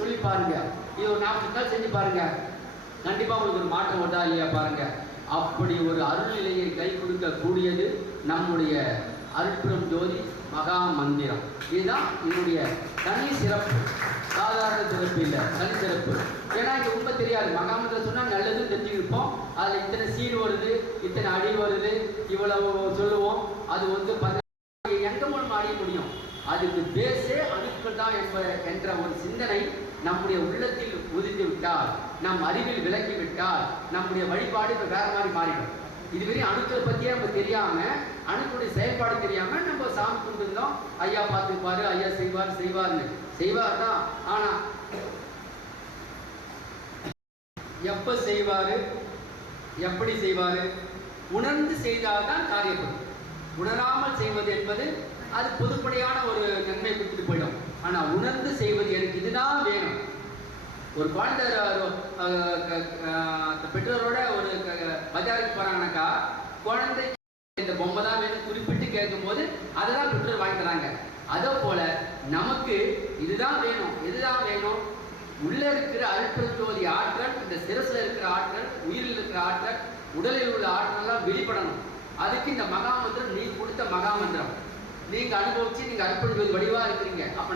சொல்லி பாருங்க. இது ஒரு 40 நாள் செஞ்சு பாருங்க. கண்டிப்பா உங்களுக்கு ஒரு மாற்றம் வருதா இல்லையா பாருங்க. அப்படி ஒரு அருள்நிலையை கை கொடுக்க கூடியது நம்முடைய அருட்பெரும் ஜோதி மகா மந்திரம். இதுதான் என்னுடைய தனி சிறப்பு. சாதாரண சிறப்பு இல்லை, தனி சிறப்பு. ஏன்னா இங்க உண்மை தெரியாது. மகாமந்திரம் சொன்னா நல்லதுன்னு தெரிஞ்சுக்கிருப்போம். அதுல இத்தனை சீடு வருது, இத்தனை அடி வருது, இவ்வளவு சொல்லுவோம். அது வந்து எங்க மூலம் அடைய முடியும்? அதுக்கு பேசே அணுக்கள் தான் என்ற ஒரு சிந்தனை நம்முடைய உள்ளத்தில் உதிர்ந்து விட்டால், நம் அறிவில் விளக்கி விட்டால், நம்முடைய வழிபாடு இப்ப வேற மாதிரி மாறிடும். இதுவரை அணுக்களை பத்தியே நம்ம தெரியாம, அணுக்களுடைய செயல்பாடு தெரியாம நம்ம சாமி கொண்டிருந்தோம். ஐயா பார்த்துப்பாரு, ஐயா செய்வார்னு செய்வார் தான். ஆனா எப்ப செய்வாரு, எப்படி செய்வாரு, உணர்ந்து செய்தால்தான் காரியப்படும். உணராமல் செய்வது என்பது அது பொதுப்படையான ஒரு நன்மை கொடுத்துட்டு போயிடும். ஆனா உணர்ந்து செய்வது, எனக்கு இதுதான் வேணும். ஒரு குழந்தை பெற்றோரோட ஒரு பஜாருக்கு போறாங்கனாக்கா, குழந்தை இந்த பொம்மை தான் வேணும் குறிப்பிட்டு கேட்கும் போது அதெல்லாம் பெற்றோர் வாங்கி தராங்க. அதே போல நமக்கு இதுதான் வேணும், இதுதான் வேணும். உள்ள இருக்கிற அருட்பெருஞ்சோதி ஆற்றல், இந்த சிரசுல இருக்கிற ஆற்றல், உயிரில் இருக்கிற ஆற்றல், உடலில் உள்ள ஆற்றல் எல்லாம் வெளிப்படணும். அதுக்கு இந்த மகாமந்திரம், நீ கொடுத்த மகாமந்திரம் நீங்க அனுபவிச்சு நீங்க அருட்பெருஞ்சோதி வடிவா இருக்கிறீங்க. அப்ப